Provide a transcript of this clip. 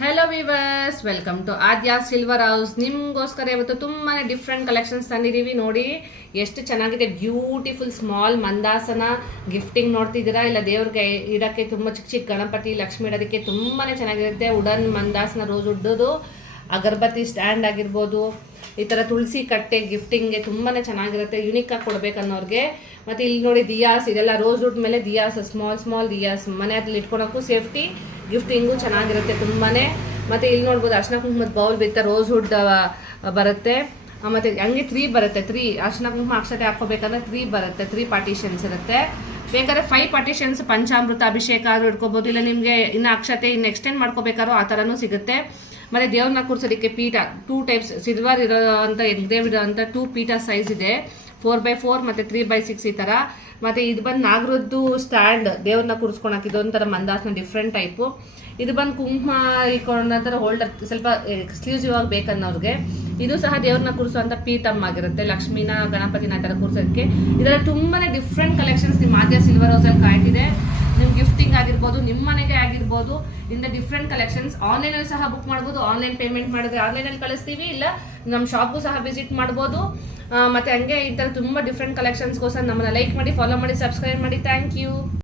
Hello viewers, welcome to Aadya silver house. ನಿಮಗೋಸ್ಕರ ಇವತ್ತು ತುಂಬಾ ಡಿಫ್ರೆಂಟ್ ಕಲೆಕ್ಷನ್ಸ್ ತಂದಿದ್ದೀವಿ. ನೋಡಿ ಎಷ್ಟು ಚೆನ್ನಾಗಿದೆ. ಬ್ಯೂಟಿಫುಲ್ ಸ್ಮಾಲ್ ಮಂದಾಸನ ಗಿಫ್ಟಿಂಗ್ ನೋಡ್ತಿದ್ದೀರಾ, ಇಲ್ಲ ದೇವ್ರಿಗೆ ಇಡೋಕ್ಕೆ ತುಂಬ ಚಿಕ್ಕ ಚಿಕ್ಕ ಗಣಪತಿ ಲಕ್ಷ್ಮಿ ಇಡೋದಕ್ಕೆ ತುಂಬಾ ಚೆನ್ನಾಗಿರುತ್ತೆ. ವುಡನ್ ಮಂದಾಸನ ರೋಸ್ ಉಡ್ಡೋದು, ಅಗರಬತ್ತಿ ಸ್ಟ್ಯಾಂಡ್ ಆಗಿರ್ಬೋದು, ಈ ಥರ ತುಳಸಿ ಕಟ್ಟೆ ಗಿಫ್ಟಿಂಗ್ಗೆ ತುಂಬಾ ಚೆನ್ನಾಗಿರುತ್ತೆ. ಯುನಿಕ್ ಆಗಿ ಕೊಡ್ಬೇಕನ್ನೋರಿಗೆ. ಮತ್ತು ಇಲ್ಲಿ ನೋಡಿ ದಿಯಾಸ್, ಇದೆಲ್ಲ ರೋಸ್ ವುಡ್ ಮೇಲೆ ದಿಯಾಸ್, ಸ್ಮಾಲ್ ದಿಯಾಸ್ ಮನೆಯಲ್ಲಿ ಇಟ್ಕೊಳಕ್ಕೂ ಸೇಫ್ಟಿ, ಗಿಫ್ಟಿಂಗು ಚೆನ್ನಾಗಿರುತ್ತೆ ತುಂಬಾ. ಮತ್ತು ಇಲ್ಲಿ ನೋಡ್ಬೋದು ಅರ್ಶಿನ ಕುಂಕುಮದ ಬೌಲ್ ವಿತ್ ರೋಸ್ ವುಡ್ ಬರುತ್ತೆ. ಮತ್ತು ಹಂಗೆ 3 ಬರುತ್ತೆ. 3 ಅರ್ಶಿನ ಕುಂಕುಮ ಅಕ್ಷತೆ ಹಾಕ್ಕೋಬೇಕಂದ್ರೆ 3 ಬರುತ್ತೆ. 3 ಪಾರ್ಟಿಷನ್ಸ್ ಇರುತ್ತೆ. ಬೇಕಾದ್ರೆ 5 ಪಾರ್ಟಿಷನ್ಸ್ ಪಂಚಾಮೃತ ಅಭಿಷೇಕ ಆದ್ರೂ ಇಟ್ಕೋಬೋದು, ಇಲ್ಲ ನಿಮಗೆ ಇನ್ನು ಅಕ್ಷತೆ ಇನ್ನು ಎಕ್ಸ್ಟೆಂಡ್ ಮಾಡ್ಕೋಬೇಕಾದ್ರೂ ಆ ಥರನೂ ಸಿಗುತ್ತೆ. ಮತ್ತು ದೇವ್ರನ್ನ ಕೂರಿಸೋದಕ್ಕೆ ಪೀಠ 2 ಟೈಪ್ಸ್ ಸಿಲ್ವರ್ ಇರೋಂಥ ಎಗ್ದೇವ್ ಇರೋಂಥ 2 ಪೀಠ ಸೈಜ್ ಇದೆ, 4x4 ಮತ್ತು 3x6 ಈ ಥರ. ಮತ್ತು ಇದು ಬಂದು ನಾಗರದ್ದು ಸ್ಟ್ಯಾಂಡ್, ದೇವ್ರನ್ನ ಕೂರಿಸ್ಕೊಳಕ್ಕೆ ಇದೊಂಥರ ಮಂದಾಸನ ಡಿಫ್ರೆಂಟ್ ಟೈಪು. ಇದು ಬಂದು ಕುಂಕುಮ ಇಟ್ಕೊಂಡಂಥರ ಹೋಲ್ಡರ್, ಸ್ವಲ್ಪ ಎಕ್ಸ್ಕ್ಲೂಸಿವ್ ಆಗಿ ಬೇಕನ್ನೋರಿಗೆ. ಇದು ಸಹ ದೇವ್ರನ್ನ ಕೂರಿಸುವಂಥ ಪೀಠಮ್ ಆಗಿರುತ್ತೆ, ಲಕ್ಷ್ಮಿನ ಗಣಪತಿನ ಆ ಥರ ಕೂರಿಸೋದಕ್ಕೆ. ಇದರಲ್ಲಿ ತುಂಬಾ ಡಿಫ್ರೆಂಟ್ ಕಲೆಕ್ಷನ್ಸ್ ನಿಮ್ಮ ಆದ್ಯ ಸಿಲ್ವರ್ ಹೌಸಲ್ಲಿ ಕಾಯ್ತಿದೆ. ನಿಮ್ಮ ಗಿಫ್ಟಿಂಗ್ ಆಗಿರ್ಬೋದು, ನಿಮ್ಮ ಮನೆಗೆ ಆಗಿರ್ಬೋದು, ಇಂದ ಡಿಫ್ರೆಂಟ್ ಕಲೆಕ್ಷನ್ಸ್. ಆನ್ಲೈನಲ್ಲಿ ಸಹ ಬುಕ್ ಮಾಡ್ಬೋದು. ಆನ್ಲೈನ್ ಪೇಮೆಂಟ್ ಮಾಡಿದ್ರೆ ಆನ್ಲೈನಲ್ಲಿ ಕಳಿಸ್ತೀವಿ, ಇಲ್ಲ ನಮ್ಮ ಶಾಪ್ಗೂ ಸಹ ವಿಸಿಟ್ ಮಾಡ್ಬೋದು. ಮತ್ತು ಹಂಗೆ ಈ ಥರ ತುಂಬ ಡಿಫ್ರೆಂಟ್ ಕಲೆಕ್ಷನ್ಸ್ಗೋಸ್ಕರ ನಮ್ಮನ್ನು ಲೈಕ್ ಮಾಡಿ, ಫಾಲೋ ಮಾಡಿ, ಸಬ್ಸ್ಕ್ರೈಬ್ ಮಾಡಿ. Thank you.